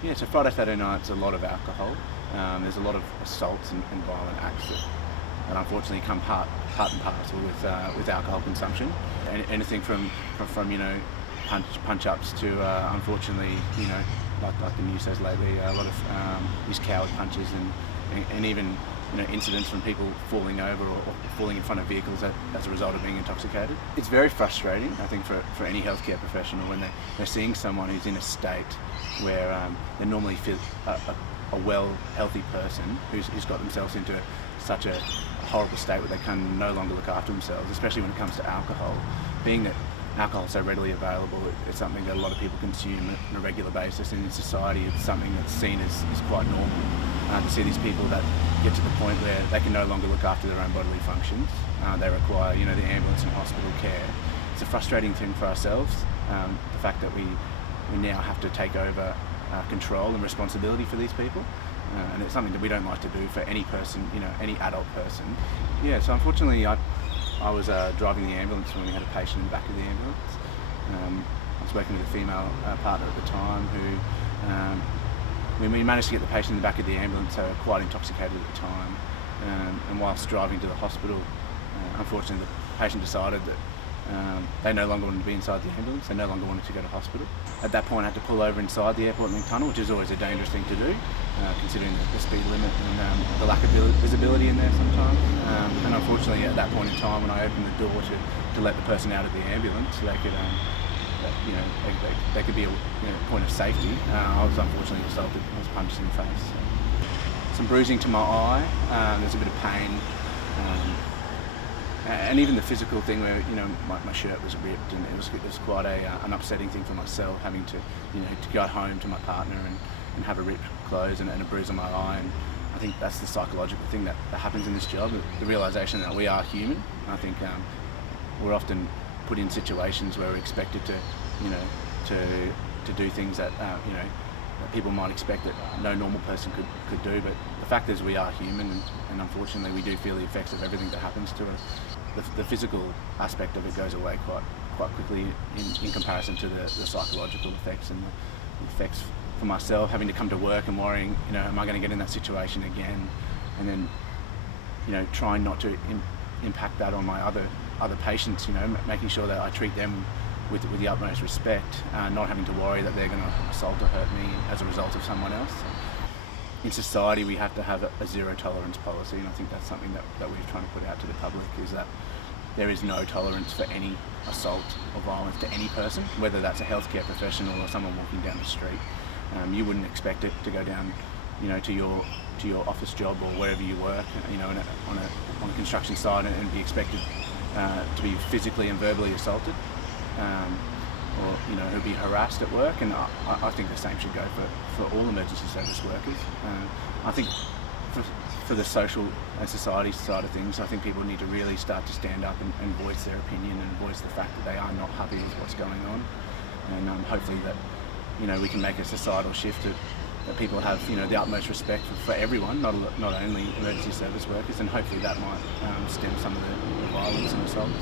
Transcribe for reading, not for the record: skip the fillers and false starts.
Yeah, so Friday, Saturday night's a lot of alcohol. There's a lot of assaults and violent acts that unfortunately come part and parcel with alcohol consumption. Anything from punch ups to unfortunately like the news says lately, a lot of these coward punches and even incidents from people falling over or falling in front of vehicles as a result of being intoxicated. It's very frustrating, I think, for any healthcare professional when they're seeing someone who's in a state where they normally feel a well, healthy person who's got themselves into such a horrible state where they can no longer look after themselves, especially when it comes to alcohol. Being that alcohol is so readily available, it's something that a lot of people consume on a regular basis, and in society it's something that's seen as quite normal. To see these people that get to the point where they can no longer look after their own bodily functions, they require the ambulance and hospital care. It's a frustrating thing for ourselves, the fact that we now have to take over control and responsibility for these people, and it's something that we don't like to do for any person, any adult person. Yeah, so unfortunately I was driving the ambulance when we had a patient in the back of the ambulance. I was working with a female partner at the time who we managed to get the patient in the back of the ambulance, so quite intoxicated at the time, and whilst driving to the hospital, unfortunately the patient decided that they no longer wanted to be inside the ambulance, they no longer wanted to go to hospital. At that point I had to pull over inside the airport link tunnel, which is always a dangerous thing to do, considering the speed limit and the lack of visibility in there sometimes. And unfortunately at that point in time, when I opened the door to let the person out of the ambulance, they could be a point of safety. I was unfortunately assaulted. I was punched in the face. Some bruising to my eye. There's a bit of pain, and even the physical thing where my shirt was ripped, and it was quite an upsetting thing for myself, having to to go home to my partner and have a ripped clothes and a bruise on my eye. And I think that's the psychological thing that happens in this job. The realisation that we are human. I think we're often put in situations where we're expected to do things that that people might expect that no normal person could do, but the fact is we are human, and unfortunately we do feel the effects of everything that happens to us. The physical aspect of it goes away quite quickly in comparison to the psychological effects and the effects for myself, having to come to work and worrying, am I going to get in that situation again, and then trying not to impact that on my other patients, making sure that I treat them with the utmost respect, not having to worry that they're going to assault or hurt me as a result of someone else. In society we have to have a zero tolerance policy, and I think that's something that we're trying to put out to the public, is that there is no tolerance for any assault or violence to any person, whether that's a healthcare professional or someone walking down the street. You wouldn't expect it to go down to your office job or wherever you work, on a construction site, and be expected to be physically and verbally assaulted, or be harassed at work. And I think the same should go for all emergency service workers. I think for the social and society side of things, I think people need to really start to stand up and voice their opinion and voice the fact that they are not happy with what's going on, and hopefully that we can make a societal shift that people have the utmost respect for everyone, not only emergency service workers, and hopefully that might stem some of the violence and assaults.